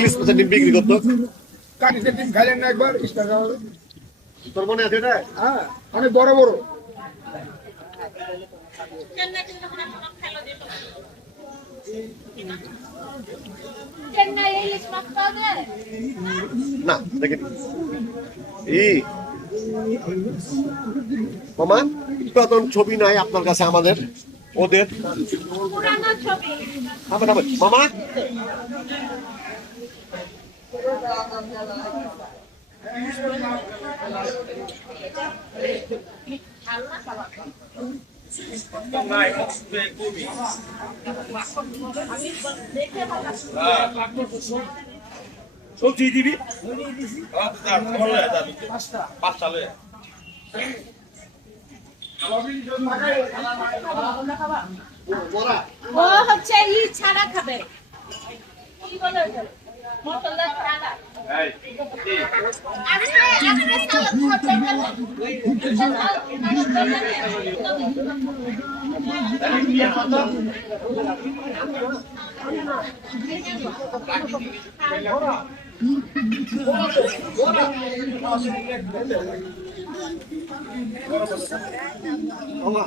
ইলিশ মাছের ডিম বিক্রি করতো। কাটিতে ডিম খাইলেন না একবার তোর মনে আছে এটা? হ্যাঁ অনেক বড় বড়। না দেখেন এই মামা পুরাতন ছবি নাই আপনার কাছে আমাদের ওদের। মামা? সবজি দিবি পাঁচটা ও হচ্ছে ই ছাড়া খাবে। কি বলে Olá.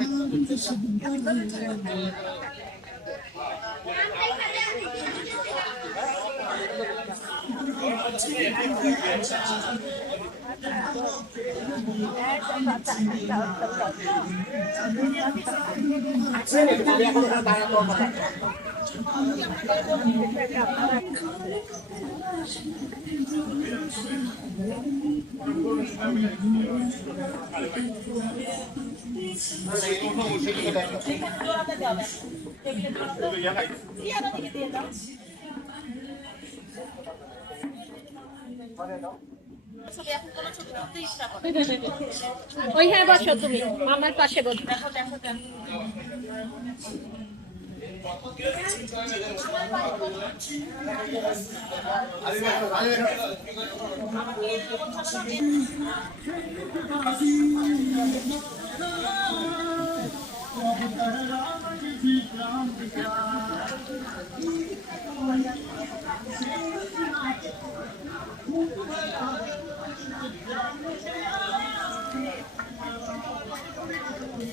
那谁都说我是一个男的。你看多了那表呗，就别多了。这个也还。你也到那个点了。আরে আরে বসো তুমি আমার পাশে বসো। দেখো দেখো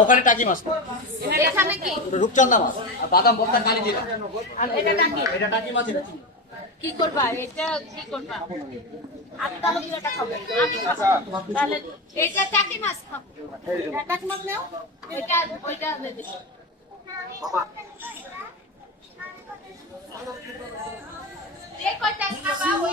ওখানে টাকি মাছ রূপচন্দা মাছ আর বাদাম ভর্তা কালি জিরা আর এটা টাকি? এটা টাকি মাছ এটা কি করবা? এটা কি করবা? আমি তাহলে এটা খাব। আমি তাহলে এটা চাকি মাছ খাব। এটা মাছ নাও। এটা ওইটা দেবে। যে কয়টা খাবা? ওই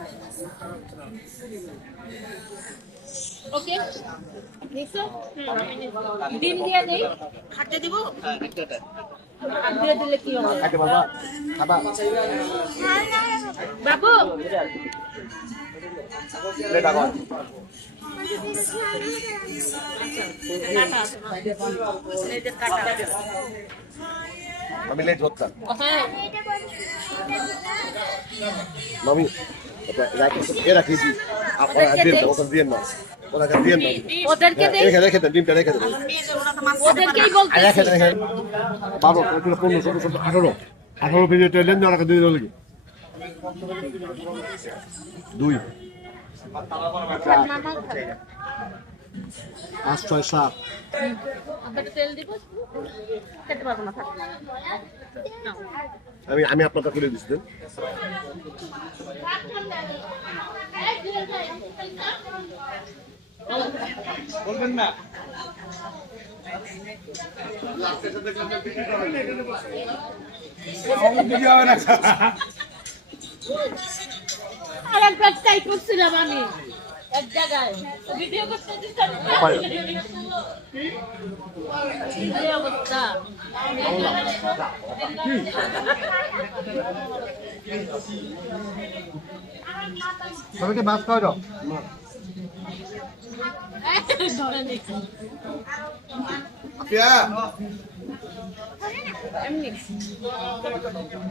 ওকে? নিছো? ডিম দিয়ে দেই খাটে দিব। দিয়ে দিলে কি হবে? বাবা আমি লেট হ্যাঁ মামি এটা রাখি এ রাখি আপনারা না, দিন না ওটাকে দিন না ওদেরকে দেই। রেখে রেখে দেন ডিমটা রেখে দেন। ওদেরকেই আর রেখে রেখে। বাবু কতগুলো পনেরো ষোলো সতেরো আঠারো। আঠারো পেজে টেলেন না ওটাকে দিয়ে দিল দুই। পাঁচ ছয় সাত। আমি আমি আপনারটা করে দিচ্ছি দেন। দিতে হবে না। করছিলাম আমি। এক জায়গায়। ভিডিও করতে দিতাম এই সবাইকে মাছ খাওয়া দাও। এমনি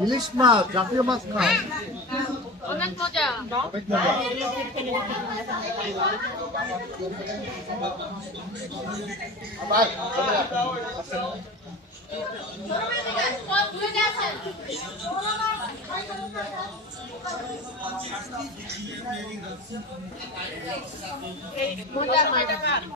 ইলিশ মাছ জাতীয় মাছ খাও অনেক মজা। মজা